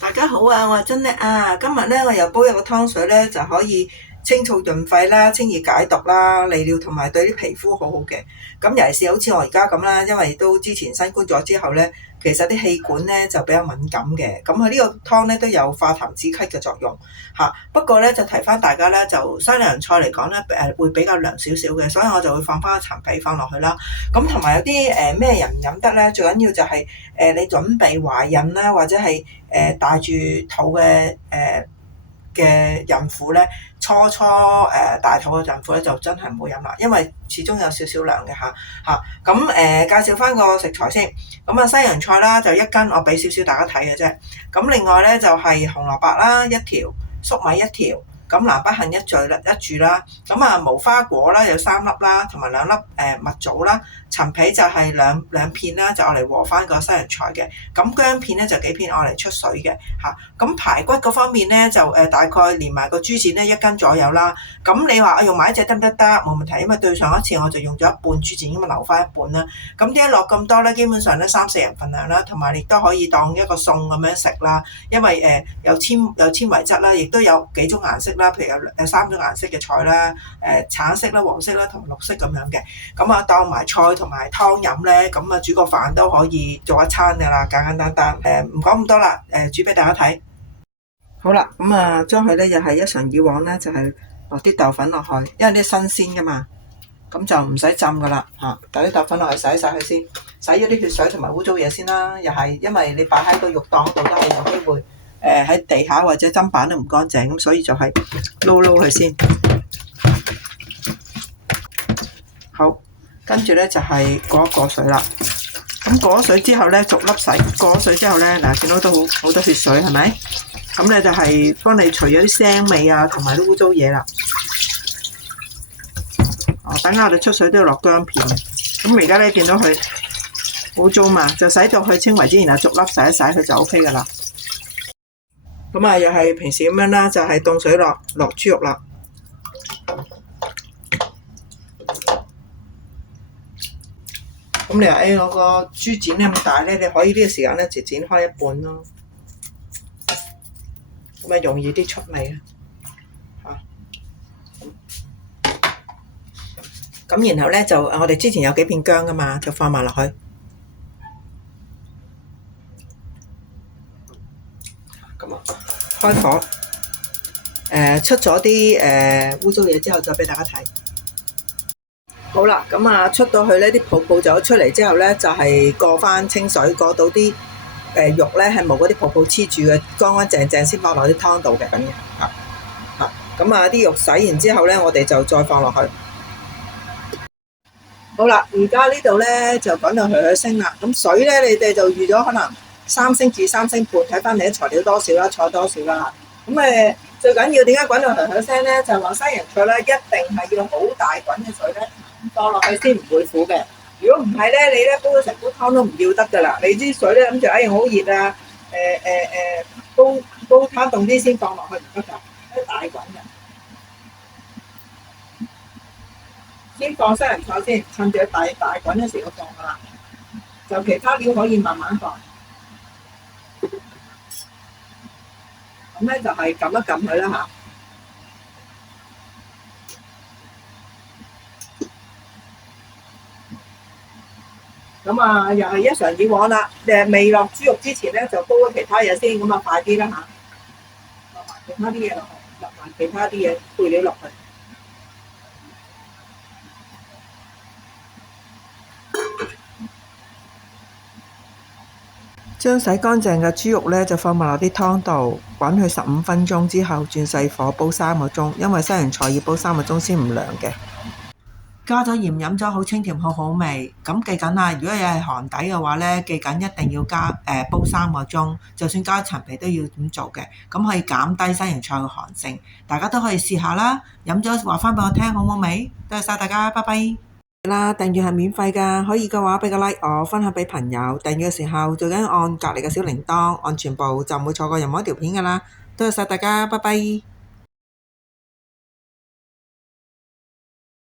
大家好啊，我係珍妮啊。今日咧我又煲一個湯水咧，就可以清燥潤肺啦、清熱解毒啦、利尿同埋對啲皮膚好好嘅。咁尤其是好似我而家咁啦，因為都之前新冠咗之後咧，其實啲氣管咧就比較敏感嘅。咁佢呢個湯咧都有化痰止咳嘅作用嚇。不過咧就提翻大家咧，就西洋菜嚟講咧會比較涼少少嘅，所以我就會放翻個陳皮放落去啦。咁同埋有啲咩人唔飲得咧，最緊要就係你準備懷孕啦，或者係帶住肚嘅孕婦咧，初大肚嘅孕婦咧就真係唔好飲啦，因為始終有少少涼嘅嚇。咁介紹翻個食材先。咁啊西洋菜啦就一斤，我俾少少大家睇嘅啫。咁另外咧就係紅蘿蔔啦一條，粟米一條。咁南北杏一柱啦，咁啊無花果啦有3粒啦，同埋2粒蜜棗啦，陳皮就係兩片啦，就嚟和翻個西洋菜嘅。咁薑片咧就幾片嚟出水嘅嚇。咁排骨嗰方面咧就大概連埋個豬展咧1斤左右啦。咁你話用埋一隻得唔得？得，冇問題，因為對上一次我就用咗一半豬展，咁啊留翻一半啦。咁點解落咁多咧？基本上咧3-4人份量啦，同埋亦都可以當一個餸咁樣食啦。因為有纖維質啦，亦都有幾種顏色啦，譬如有3種顏色嘅菜啦，橙色啦、黃色啦同綠色咁樣嘅。咁啊當埋菜同埋湯飲咧，咁啊煮個飯都可以做一餐㗎啦，簡簡單單。唔講咁多啦，煮俾大家睇。好啦，咁啊將佢咧又係一常以往咧，就係落啲豆粉落去，因為呢新鮮㗎嘛，咁就唔使浸㗎啦嚇。打啲豆粉落去洗一洗佢先，洗咗啲血水同埋污糟嘢先啦。又係因為你擺喺個肉檔度都係有機會喺地下或者砧板都唔乾淨，咁所以就係撈佢先。好，跟住咧就係過水啦。咁過水之後咧，逐粒洗。過水之後咧，嗱見到都好多血水係咪？咁咧就係幫你除咗啲腥味啊，同埋啲污糟嘢啦。等下我哋出水都要落薑片。咁而家咧見到佢污糟嘛，就洗到佢清為止，然後逐粒洗一洗佢就 OK 噶啦。咁啊，又係平時咁樣啦，就係凍水落豬肉啦。咁你話我個豬展咁大咧，你可以呢個時間咧就剪開一半咯，咁咪容易啲出味啊！咁然後咧就我哋之前有幾片薑噶嘛，就放埋落去。咁啊，開火，出咗啲污糟嘢之後，再俾大家睇。好啦，咁啊出到去呢啲泡泡就出嚟之後咧，就係過翻清水，過到啲肉咧係冇嗰啲泡泡黐住嘅，乾乾淨淨先放落啲湯度嘅咁嘅嚇。咁啊啲肉洗完之後咧，我哋就再放落去。好啦，而家呢度咧就滾到佢升啦。咁水咧，你哋就預咗可能3升至3升半，睇翻你啲材料多少啦，菜多少啦。咁最緊要點解滾到佢聲咧？就話西洋菜咧，一定係要好大滾嘅水咧。放落去先唔會苦嘅，如果唔係咧，你咧煲咗成煲湯都唔要得噶啦。你啲水咧諗住好熱啊，煲湯凍啲先放落去唔得噶，一大滾嘅。先放西洋菜先，趁住大滾嘅時候放噶啦，就其他料可以慢慢放。咁咧就係撳一撳佢啦嚇。咁啊，又係一常以往啦。未落豬肉之前咧，就煲咗其他嘢先，咁啊快啲啦嚇。落埋其他啲嘢落去，落埋其他啲嘢配料落去。將洗乾淨嘅豬肉咧，就放埋落啲湯度，滾佢15分鐘之後，轉細火煲3個鐘，因為西洋菜要煲3個鐘先唔涼嘅。加咗鹽飲咗好清甜好好味，咁記緊啦，如果你係寒底嘅話咧，記緊一定要煲3個鐘，就算加陳皮都要咁做嘅，咁可以減低西洋菜嘅寒性。大家都可以試下啦，飲咗話翻俾我聽好唔好味？多謝晒大家，拜拜。啦，訂閱係免費㗎，可以嘅話俾個 like 我，分享俾朋友。訂閱嘅時候最緊要按隔離嘅小鈴鐺，按全部就唔會錯過任何一條片㗎啦。多謝晒大家，拜拜。